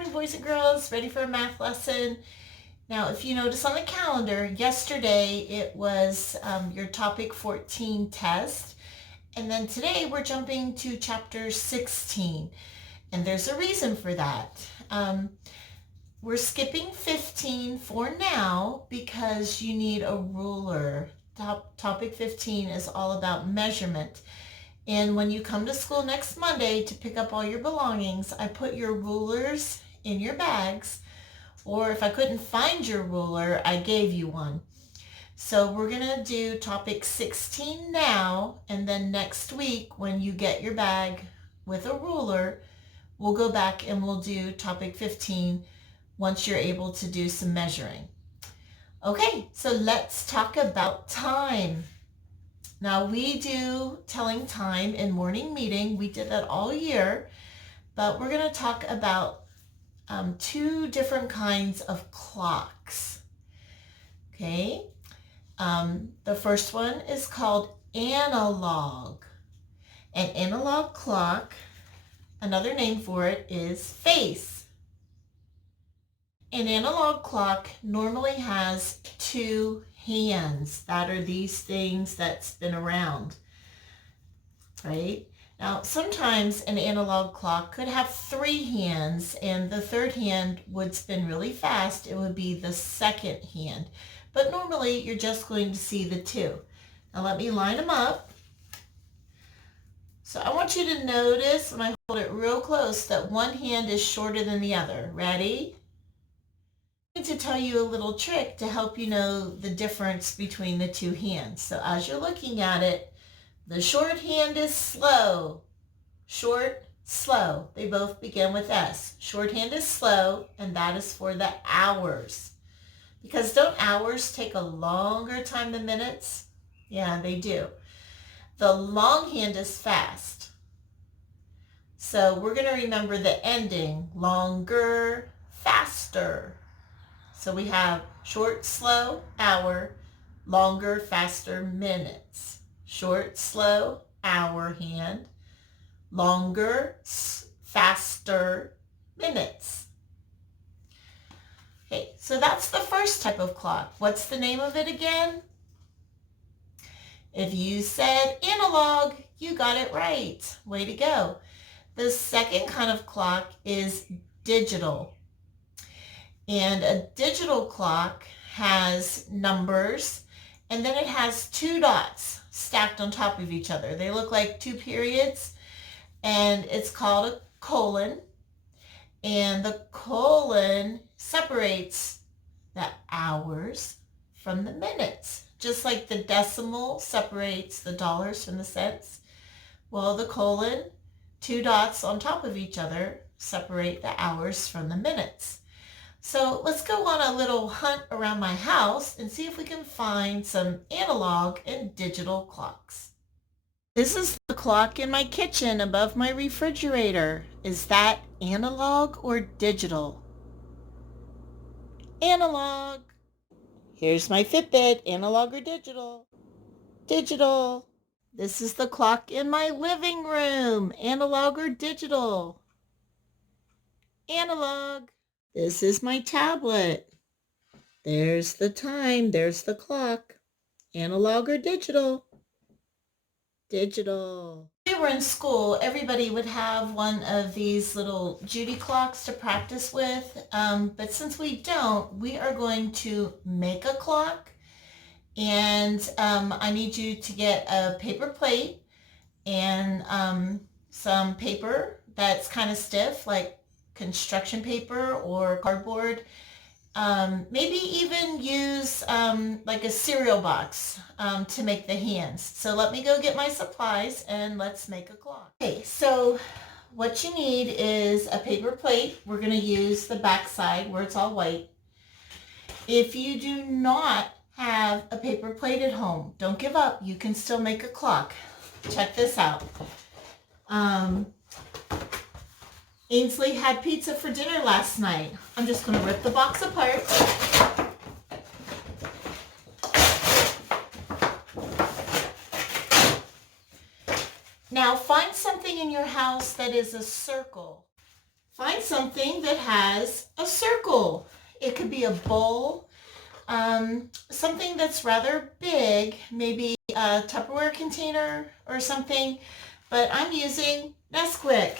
morning, boys and girls. Ready for a math lesson? Now, if you notice on the calendar, yesterday it was your topic 14 test. And then today we're jumping to chapter 16. And there's a reason for that. We're skipping 15 for now because you need a ruler. Topic 15 is all about measurement. And when you come to school next Monday to pick up all your belongings, I put your rulers in your bags, or if I couldn't find your ruler, I gave you one. So we're going to do topic 16 now, and then next week when you get your bag with a ruler, we'll go back and we'll do topic 15 once you're able to do some measuring. Okay, so let's talk about time. Now we do telling time in morning meeting. We did that all year, but we're going to talk about two different kinds of clocks. Okay, the first one is called analog. An analog clock, another name for it is face. An analog clock normally has two hands. That are these things that spin around, right? Now, sometimes an analog clock could have three hands, and the third hand would spin really fast. It would be the second hand. But normally, you're just going to see the two. Now, let me line them up. So I want you to notice, when I hold it real close, that one hand is shorter than the other. Ready? I'm going to tell you a little trick to help you know the difference between the two hands. So as you're looking at it, the short hand is slow. Short, slow. They both begin with S. Short hand is slow, and that is for the hours. Because don't hours take a longer time than minutes? Yeah, they do. The long hand is fast. So we're going to remember the ending, longer, faster. So we have short, slow, hour, longer, faster, minutes. Short, slow, hour hand, longer, faster, minutes. Okay, so that's the first type of clock. What's the name of it again? If you said analog, you got it right. Way to go. The second kind of clock is digital. And a digital clock has numbers, and then it has two dots stacked on top of each other. They look like two periods, and it's called a colon. And the colon separates the hours from the minutes, just like the decimal separates the dollars from the cents. Well, the colon, two dots on top of each other, separate the hours from the minutes. So let's go on a little hunt around my house and see if we can find some analog and digital clocks. This is the clock in my kitchen above my refrigerator. Is that analog or digital? Analog. Here's my Fitbit, analog or digital? Digital. This is the clock in my living room, analog or digital? Analog. This is my tablet. There's the time. There's the clock. Analog or digital? Digital. When we were in school, everybody would have one of these little Judy clocks to practice with. But since we don't, we are going to make a clock. And I need you to get a paper plate and some paper that's kind of stiff, like construction paper or cardboard. Maybe even use like a cereal box to make the hands. So let me go get my supplies and let's make a clock. Okay, so what you need is a paper plate. We're going to use the back side where it's all white. If you do not have a paper plate at home, don't give up. You can still make a clock. Check this out. Ainsley had pizza for dinner last night. I'm just going to rip the box apart. Now find something in your house that is a circle. find something that has a circle. It could be a bowl, something that's rather big, maybe a Tupperware container or something, but I'm using Nesquik.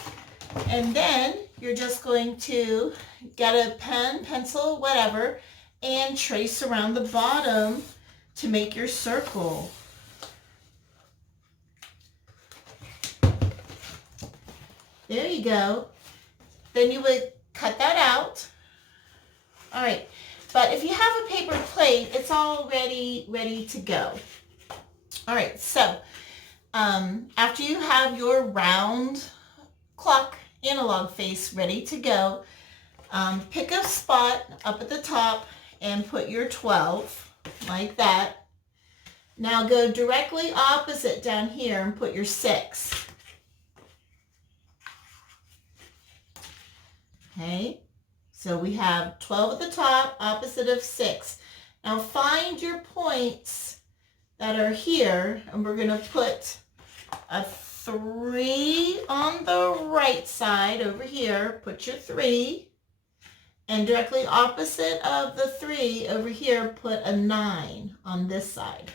And then you're just going to get a pen, pencil, whatever, and trace around the bottom to make your circle. There you go. Then you would cut that out. All right, but if you have a paper plate, it's already ready to go. All right, so after you have your round clock analog face ready to go, pick a spot up at the top and put your 12 like that. Now go directly opposite down here and put your 6. Okay, so we have 12 at the top, opposite of 6. Now find your points that are here, and we're going to put a 3 on the right side over here. Put your 3. And directly opposite of the 3 over here, put a 9 on this side.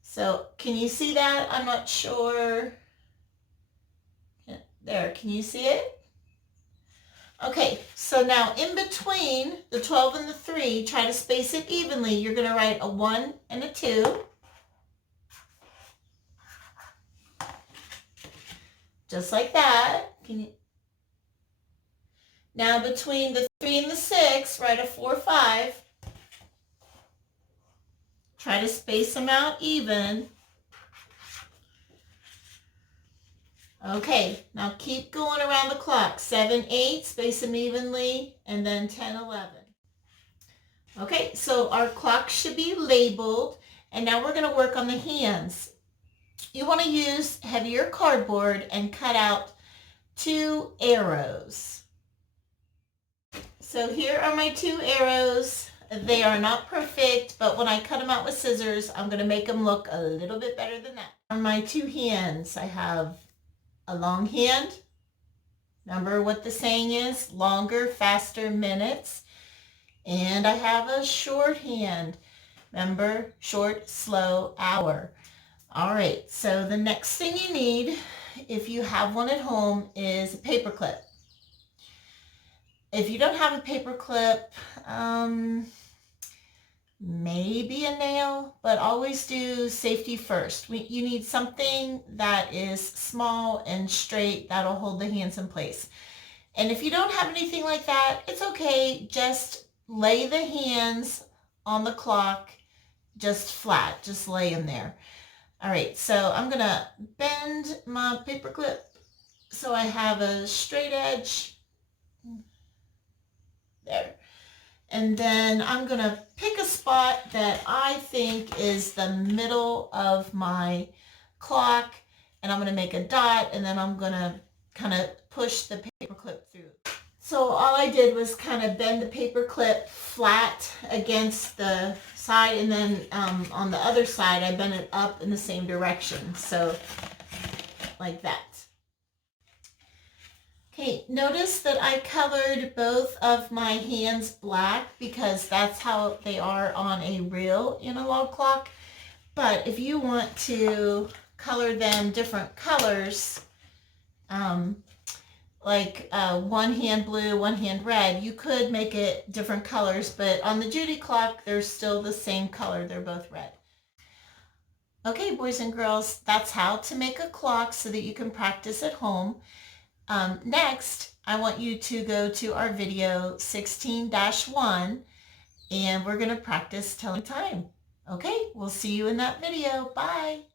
So can you see that? I'm not sure. There, can you see it? Okay, so now in between the 12 and the 3, try to space it evenly. You're going to write a 1 and a 2. Just like that. Can you? Now between the 3 and the 6, write a 4, 5. Try to space them out even. Okay, now keep going around the clock. 7, 8, space them evenly, and then 10, 11. Okay, so our clock should be labeled, and now we're going to work on the hands. You want to use heavier cardboard and cut out 2 arrows. So here are my 2 arrows. They are not perfect, but when I cut them out with scissors, I'm going to make them look a little bit better than that. On my 2 hands, I have a long hand. Remember what the saying is? Longer, faster minutes. And I have a short hand. Remember, short, slow, hour. All right, so the next thing you need, if you have one at home, is a paper clip. If you don't have a paper clip, maybe a nail, but always do safety first. You need something that is small and straight that'll hold the hands in place. And if you don't have anything like that, it's okay. Just lay the hands on the clock just flat. Just lay them there. All right, so I'm going to bend my paper clip so I have a straight edge. There. And then I'm going to pick a spot that I think is the middle of my clock, and I'm going to make a dot, and then I'm going to kind of push the paper clip through. So all I did was kind of bend the paper clip flat against the side, and then on the other side I bent it up in the same direction, so like that. Okay, notice that I colored both of my hands black because that's how they are on a real analog clock. But if you want to color them different colors, like one hand blue, one hand red, you could make it different colors, but on the Judy clock, they're still the same color. They're both red. Okay, boys and girls, that's how to make a clock so that you can practice at home. Next, I want you to go to our video 16-1, and we're going to practice telling time. Okay, we'll see you in that video. Bye.